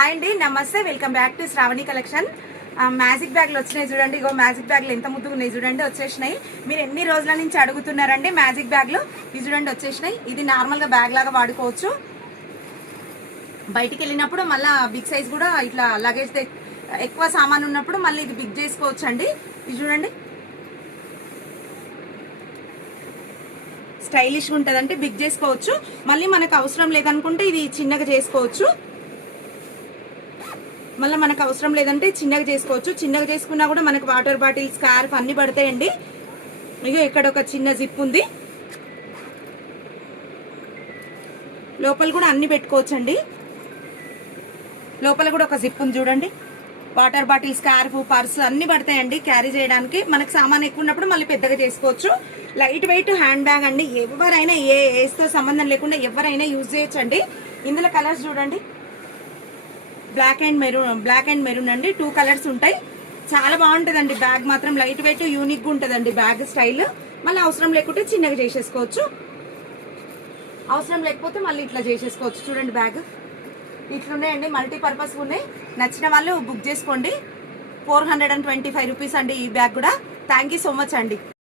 Hi అండి, namaste. Welcome back to Shravani collection. Magic బ్యాగ్లు వచ్చినాయి చూడండి. ఇగో మ్యాజిక్ బ్యాగ్లు ఎంత ముద్దుగా ఉన్నాయి చూడండి, వచ్చేసినాయి. మీరు ఎన్ని రోజుల నుంచి అడుగుతున్నారండి మ్యాజిక్ బ్యాగ్లు. ఇది చూడండి వచ్చేసినాయి. ఇది నార్మల్గా బ్యాగ్ లాగా వాడుకోవచ్చు. బయటికి వెళ్ళినప్పుడు మళ్ళీ బిగ్ సైజ్ కూడా ఇట్లా లగేజ్ ఎక్కువ సామాన్ ఉన్నప్పుడు మళ్ళీ ఇది బిగ్ చేసుకోవచ్చు అండి. ఇది చూడండి స్టైలిష్గా ఉంటుంది, అంటే బిగ్ చేసుకోవచ్చు. మళ్ళీ మనకు అవసరం లేదనుకుంటే ఇది చిన్నగా చేసుకోవచ్చు. మళ్ళీ మనకు అవసరం లేదంటే చిన్నగా చేసుకోవచ్చు. చిన్నగా చేసుకున్నా కూడా మనకు వాటర్ బాటిల్, స్కార్ఫ్ అన్ని పడతాయండి. ఇగో ఇక్కడ ఒక చిన్న జిప్ ఉంది, లోపల కూడా అన్ని పెట్టుకోవచ్చండి. లోపల కూడా ఒక జిప్ ఉంది చూడండి. వాటర్ బాటిల్, స్కార్ఫ్, పర్స్ అన్ని పడతాయండి క్యారీ చేయడానికి. మనకు సామాన్ ఎక్కువ ఉన్నప్పుడు మళ్ళీ పెద్దగా చేసుకోవచ్చు. లైట్ వెయిట్ హ్యాండ్ బ్యాగ్ అండి. ఎవరైనా ఏ ఏజ్తో సంబంధం లేకుండా ఎవరైనా యూజ్ చేయొచ్చండి. ఇందులో కలర్స్ చూడండి, బ్లాక్ అండ్ మెరూన్ అండి. 2 కలర్స్ ఉంటాయి. చాలా బాగుంటుందండి బ్యాగ్ మాత్రం. లైట్ వెయిట్ యూనిక్గా ఉంటుందండి బ్యాగ్ స్టైల్. మళ్ళీ అవసరం లేకుంటే చిన్నగా చేసేసుకోవచ్చు, అవసరం లేకపోతే మళ్ళీ ఇట్లా చేసేసుకోవచ్చు. చూడండి బ్యాగ్ ఇట్లున్నాయండి, మల్టీపర్పస్ ఉన్నాయి. నచ్చిన వాళ్ళు బుక్ చేసుకోండి. 425 రూపీస్ అండి ఈ బ్యాగ్ కూడా. థ్యాంక్ యూ సో మచ్ అండి.